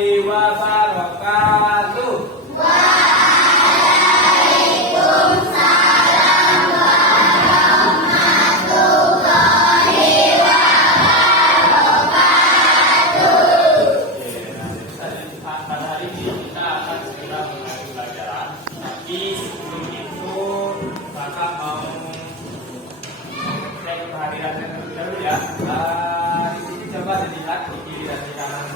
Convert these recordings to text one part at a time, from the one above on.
warahmatullahi wabarakatuh. Coba dilihat di kiri dan di kanan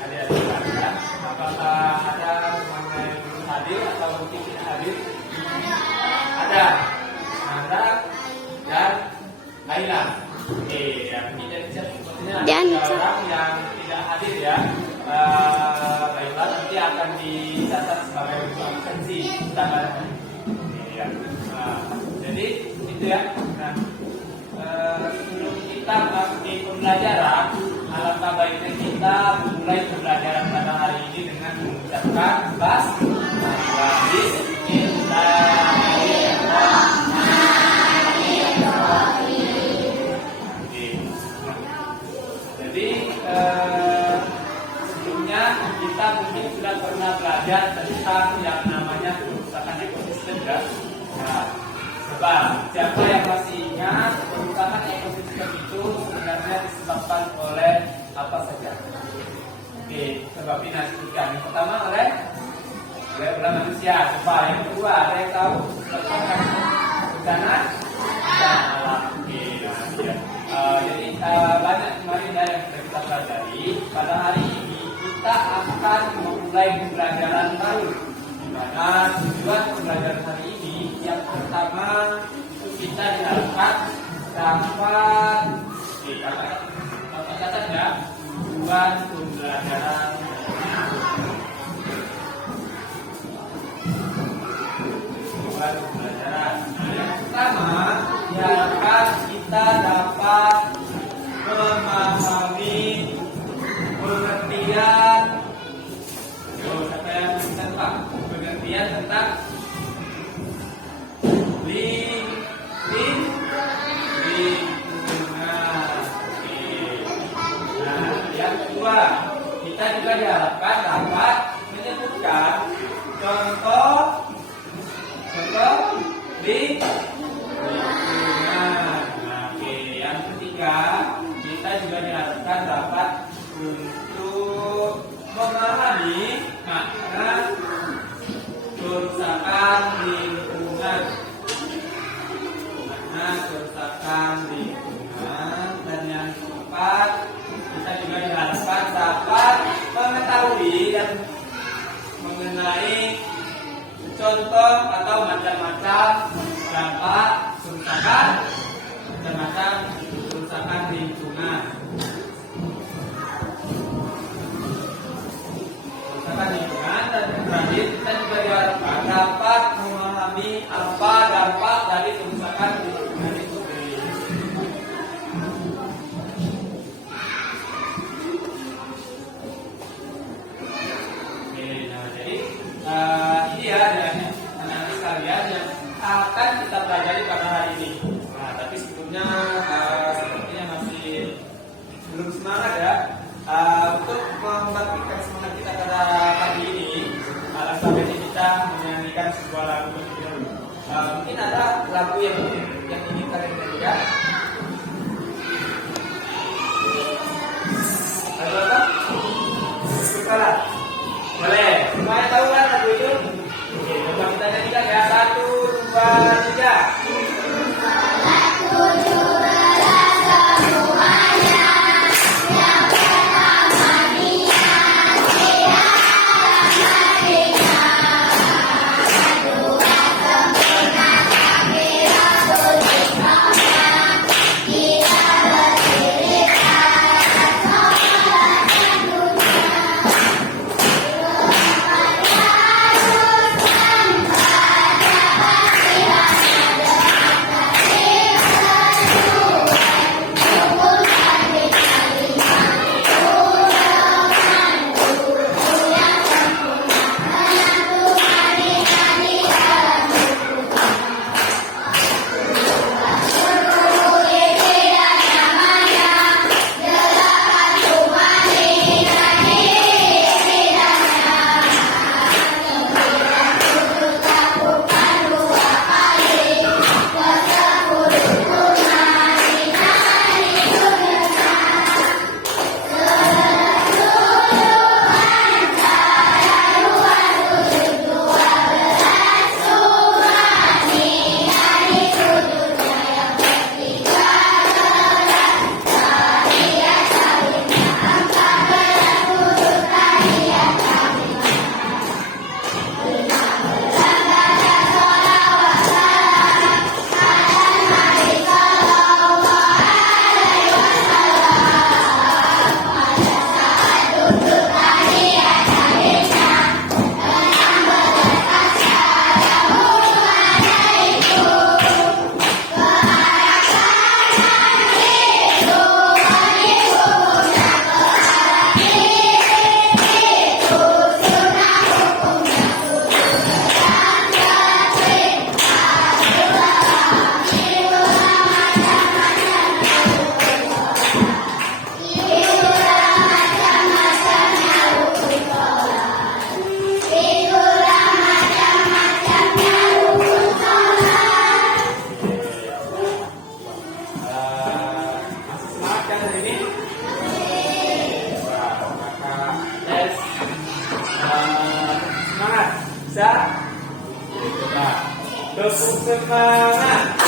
adik-adik sekalian, apakah ada teman yang belum hadir atau mungkin tidak hadir? Ada Nanda dan Laila. Oke, yang ini sepertinya ada orang yang tidak hadir ya. Laila nanti akan dicatat sebagai absensi tanggal. Ya. Jadi itu ya. Nah, sebelum kita masuki pembelajaran, alangkah baiknya kita mulai pembelajaran pada hari ini dengan mengucapkan Jadi sebelumnya kita mungkin sudah pernah belajar tentang yang namanya kerusakan ekosistem ya. Nah, siapa yang masih ingat kerusakan ekosistem itu sebenarnya disebabkan oleh apa saja? Oke, sebabnya disebutkan. Yang pertama oleh ulah manusia. Coba yang kedua, ada yang tahu? Bencana alam. Oke, jadi banyak kemarin yang sudah kita pelajari. Pada hari ini kita akan memulai pembelajaran baru. Di mana tujuan pembelajaran hari ini yang pertama itu kita diharapkan dapat catat ya, tujuan pembelajaran. Yang pertama diharapkan kita dapat memahami pengertian tentang lingkungan. Nah, yang kedua, kita juga diharapkan dapat menyebutkan contoh lingkungan. Oke, yang ketiga, kita juga diharapkan dapat untuk memahami makna kerusakan lingkungan. Dan yang keempat, kita juga diharapkan dapat mengetahui dan mengenai contoh atau macam-macam dampak kerusakan lingkungan. Dan terakhir, kita juga diharapkan dapat memahami apa dampak dari kerusakan lingkungan itu. Ini ya anak-anak sekalian yang akan kita pelajari pada hari ini. Nah, tapi sebelumnya sepertinya masih belum semangat ya. Untuk membangkitkan semangat kita pada pagi ini, alangkah baiknya kita menyanyikan sebuah lagu. Mungkin ada lagu yang ingin kalian nyanyikan. Lagu apa? Sukalah. Boleh. Semuanya tahu kan lagu itu? Oke, coba kita nyanyikan ya. 1, 2, 3. Yeah. semangat.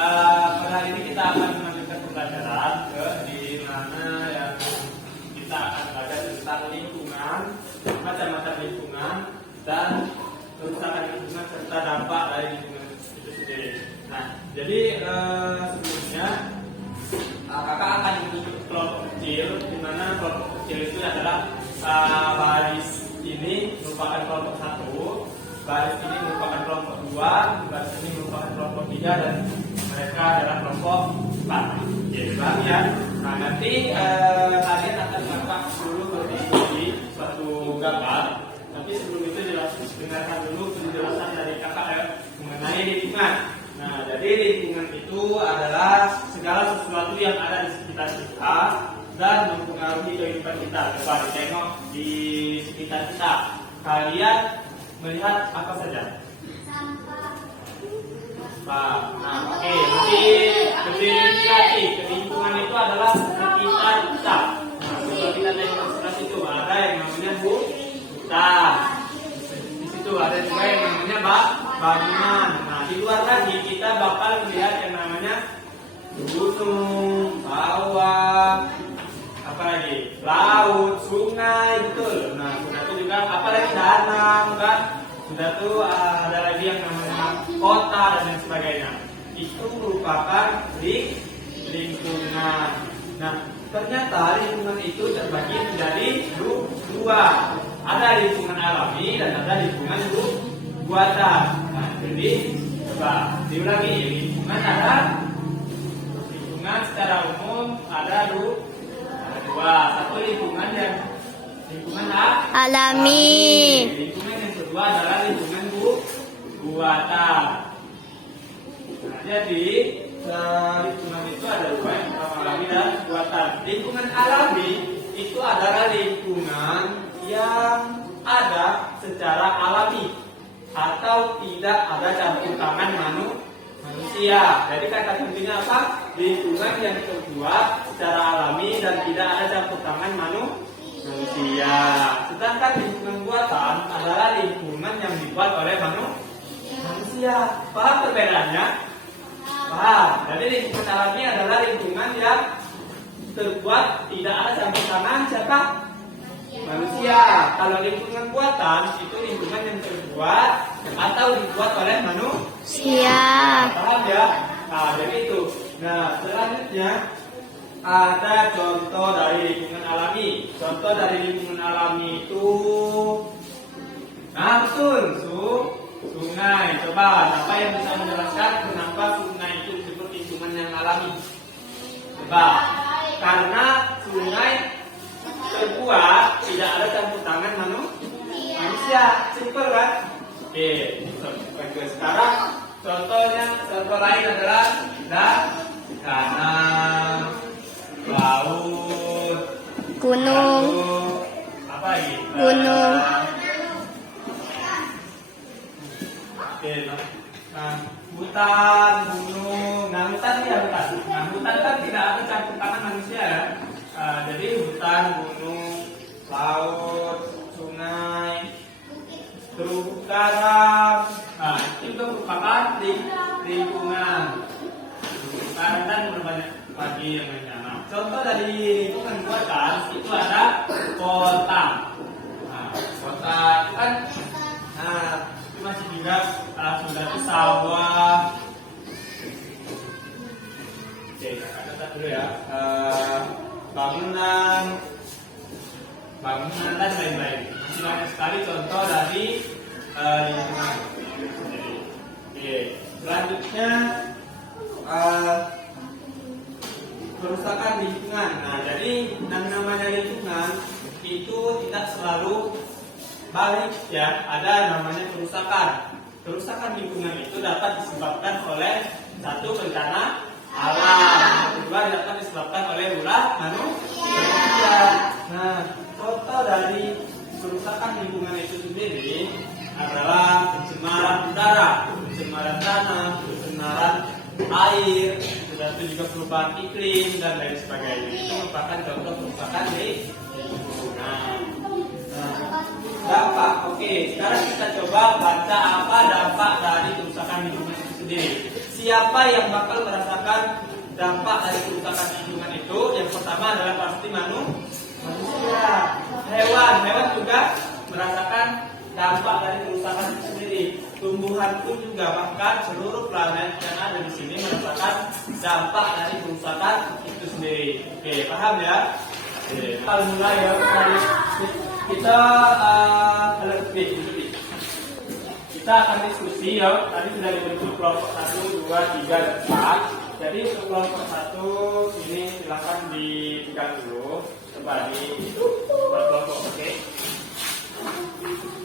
Pada hari ini kita akan melanjutkan pembelajaran di mana yang kita akan belajar tentang lingkungan, macam-macam lingkungan, dan kerusakan lingkungan serta dampak dari lingkungan itu sendiri. Nah, jadi sebelumnya kakak akan membentuk kelompok kecil, di mana kelompok kecil itu adalah baris ini merupakan kelompok 1, baris ini merupakan kelompok 2, baris ini merupakan kelompok 3, dan mereka adalah kelompok 4. Jadi paham ya? Nah, nanti kalian akan nampak dulu berdiskusi suatu gambar. Tapi sebelum itu dengarkan dulu penjelasan dari kakak ya mengenai lingkungan. Nah, jadi lingkungan itu adalah segala sesuatu yang ada di sekitar kita dan mempengaruhi kehidupan kita. Coba ditengok di sekitar kita. Kalian melihat apa saja? Nah, oke. Lebih lagi, lingkungan itu adalah sekitar kita. Nah, coba kita tengok sekitar situ. Ada yang namanya hutan. Di situ ada juga yang namanya bangunan. Nah, di luar lagi kita bakal melihat yang namanya gunung, sawah, apa lagi? Laut, sungai, betul. Nah, sudah itu juga apa lagi? Danau, kan? Sudah tuh ada lagi yang namanya kota dan lain sebagainya. Itu merupakan lingkungan. Nah, ternyata lingkungan itu terbagi menjadi dua. Ada lingkungan alami dan ada lingkungan buatan. Nah, jadi coba diulangi. Lingkungan secara umum ada dua. Satu lingkungan alami. Lingkungan yang kedua adalah lingkungan buatan. Nah, jadi lingkungan itu ada dua, yang pertama alami dan buatan. Lingkungan alami itu adalah lingkungan yang ada secara alami atau tidak ada campur tangan manusia. Jadi kata kuncinya apa? Lingkungan yang terbuat secara alami dan tidak ada campur tangan manusia. Sedangkan lingkungan buatan adalah lingkungan yang dibuat oleh manusia. Paham perbedaannya? Paham. Jadi lingkungan alami adalah lingkungan yang terbuat tidak ada campur tangan siapa? Manusia. Kalau lingkungan buatan itu lingkungan yang terbuat atau dibuat oleh manusia. Paham ya? Nah, jadi itu. Nah, selanjutnya ada contoh dari lingkungan alami. Contoh dari lingkungan alami itu, nah betul, sungai. Coba, apa yang bisa menjelaskan kenapa sungai itu disebut lingkungan yang alami? Coba, karena sungai terbuat tidak ada campur tangan manusia. Simpel kan? Oke, sekarang contoh lain adalah danau, laut, Gunung. apa lagi? Gunung. Oke, nah, hutan, gunung. Nah, hutan ini hutan. Nah, hutan kan tidak ada campur tangan manusia ya. Jadi hutan, gunung, laut, sungai, terumbu karang. Nah, itu merupakan lingkungan. Karang dan berbanyak lagi yang lainnya. Nah, contoh dari lingkungan buatan itu ada kota. Nah, kota kan, itu masih juga sudah di sawah. Oke, kita catat dulu ya. Bangunan dan lain-lain. Masih banyak sekali contoh dari lingkungan. Oke, selanjutnya kerusakan lingkungan. Nah, jadi yang namanya lingkungan itu tidak selalu baik ya. Ada namanya kerusakan. Kerusakan lingkungan itu dapat disebabkan oleh satu bencana alam. Yang kedua dapat disebabkan oleh ulah manusia. Nah, total dari kerusakan lingkungan itu sendiri adalah pencemaran udara, pencemaran tanah, pencemaran air, dan itu juga perubahan iklim dan lain sebagainya. Itu merupakan contoh kerusakan di lingkungan. Nah, dampak. Oke, sekarang kita coba baca apa dampak dari kerusakan lingkungan itu sendiri. Siapa yang bakal merasakan dampak dari kerusakan lingkungan itu? Yang pertama adalah pasti manusia. Hewan juga merasakan dampak dari kerusakan itu sendiri. Tumbuhan pun juga, bahkan seluruh planet yang ada di sini merasakan dampak dari kerusakan itu sendiri. Oke, paham ya? Oke, kita mulai ya. Kita lebih. Kita akan diskusi ya. Tadi sudah dibentuk kelompok 1, 2, 3, dan 4. Jadi untuk kelompok 1 ini silakan dipegang dulu. Coba di kelompok, oke.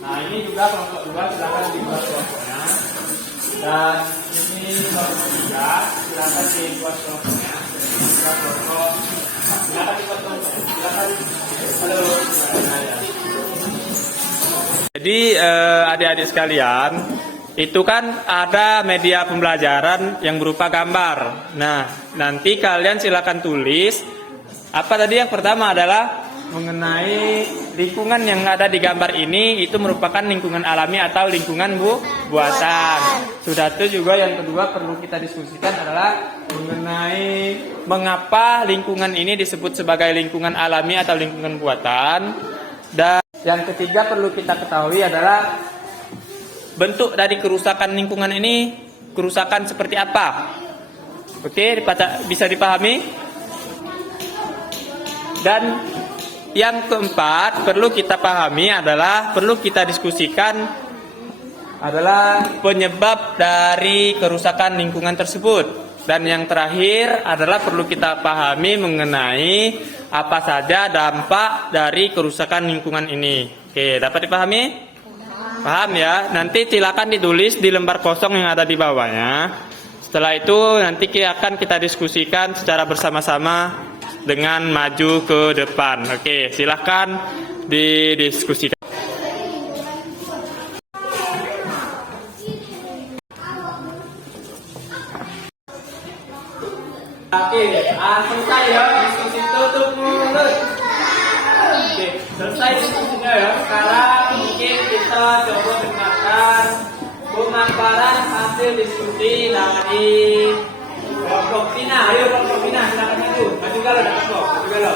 Nah, ini juga kelompok 2 silakan dibuat kelompoknya. Dan ini kelompok 3 silakan dibuat kelompoknya. Silakan dibuat kelompoknya. Silakan. Halo. Jadi adik-adik sekalian, itu kan ada media pembelajaran yang berupa gambar. Nah, nanti kalian silakan tulis. Apa tadi yang pertama adalah mengenai lingkungan yang ada di gambar ini itu merupakan lingkungan alami atau lingkungan buatan. Sudah itu juga yang kedua perlu kita diskusikan adalah mengenai mengapa lingkungan ini disebut sebagai lingkungan alami atau lingkungan buatan. Dan yang ketiga perlu kita ketahui adalah bentuk dari kerusakan lingkungan ini, kerusakan seperti apa? Oke, bisa dipahami? Dan yang keempat perlu kita pahami adalah, perlu kita diskusikan adalah penyebab dari kerusakan lingkungan tersebut. Dan yang terakhir adalah perlu kita pahami mengenai apa saja dampak dari kerusakan lingkungan ini. Oke, dapat dipahami? Paham ya? Nanti silakan ditulis di lembar kosong yang ada di bawahnya. Setelah itu nanti akan kita diskusikan secara bersama-sama dengan maju ke depan. Oke, silakan didiskusikan. Oke, selesai ya diskusi, tutup mulut. Oke, selesai diskusinya ya. Sekarang mungkin kita coba dengarkan pemaparan hasil diskusi dari kelompok Pina. Ayo kelompok Pina, silakan maju. Maju galau, maju galau.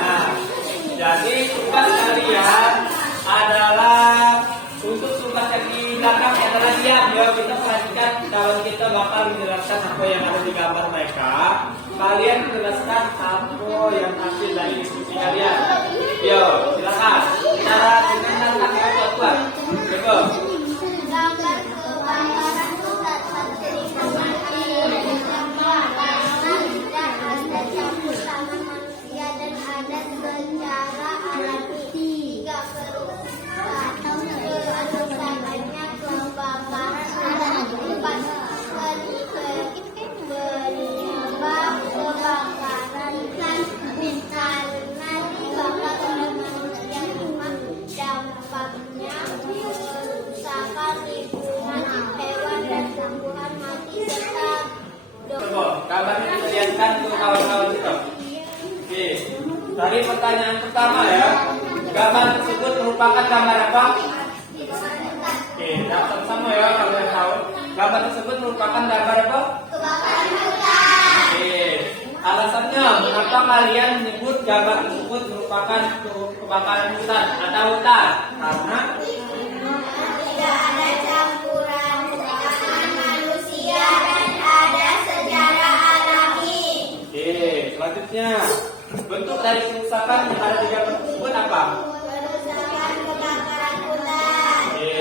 Nah, jadi tugas kalian adalah untuk tugas yang di belakang adalah diam ya. Kita perhatikan kalau kita bakal menjelaskan apa yang ada di gambar mereka. Kalian menjelaskan apa yang hasil dari diskusi kalian. Yo, silakan. Cara dengan kata kuat. Coba. Gambar kebakaran hutan satu lingkungan dan ada campur tangan manusia dan ada secara alami. Tiga kerusakannya kebakaran hutan. Penyebab kebakaran hutan karena dibakar oleh manusia, dampaknya kerusakan lingkungan, hewan dan tumbuhan mati serta Coba, gambarnya dilihatkan ke kawan-kawan kita. Oke, tadi pertanyaan pertama ya. Gambar tersebut merupakan gambar apa? Oke, dapat sama ya kalau yang tahu. Gambar tersebut merupakan gambar apa? kebakaran hutan. Oke, alasannya mengapa kalian menyebut gambar tersebut merupakan kebakaran hutan atau hutan? Karena Tidak ada campuran tangan manusia dan ada secara alami. oke, selanjutnya bentuk dari kerusakan yang ada di gambar tersebut apa? Kerusakan kebakaran hutan. Oke,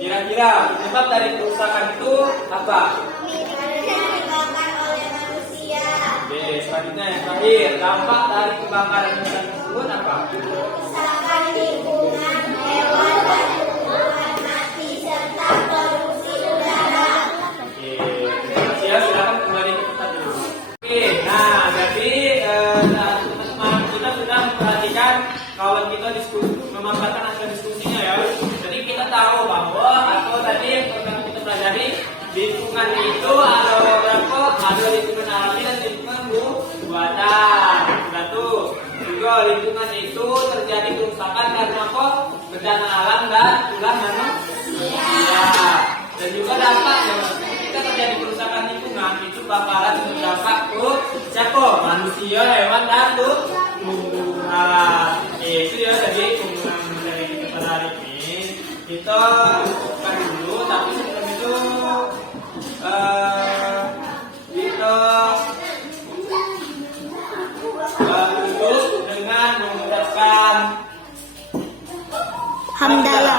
kira-kira penyebab dari kerusakan itu apa? Karena dibakar oleh manusia. Oke, selanjutnya yang terakhir, dampak dari kebakaran hutan tersebut apa? Kerusakan lingkungan, hewan dan tumbuhan mati serta kita memaparkan hasil diskusinya ya. Jadi kita tahu bahwa atau tadi yang pernah kita pelajari lingkungan itu ada berapa? Ada lingkungan alami dan lingkungan buatan. Satu. Juga lingkungan itu terjadi kerusakan karena apa? Bencana alam dan ulah manusia. Dan juga dampak ya. Ketika terjadi kerusakan lingkungan itu bakalan berdampak ke siapa? Manusia, hewan dan tumbuhan. Itu ya tadi penggunaan dari kita pada hari ini. Kita bukan dulu, tapi sebelum itu kita tutup dengan mengucapkan Hamdalah.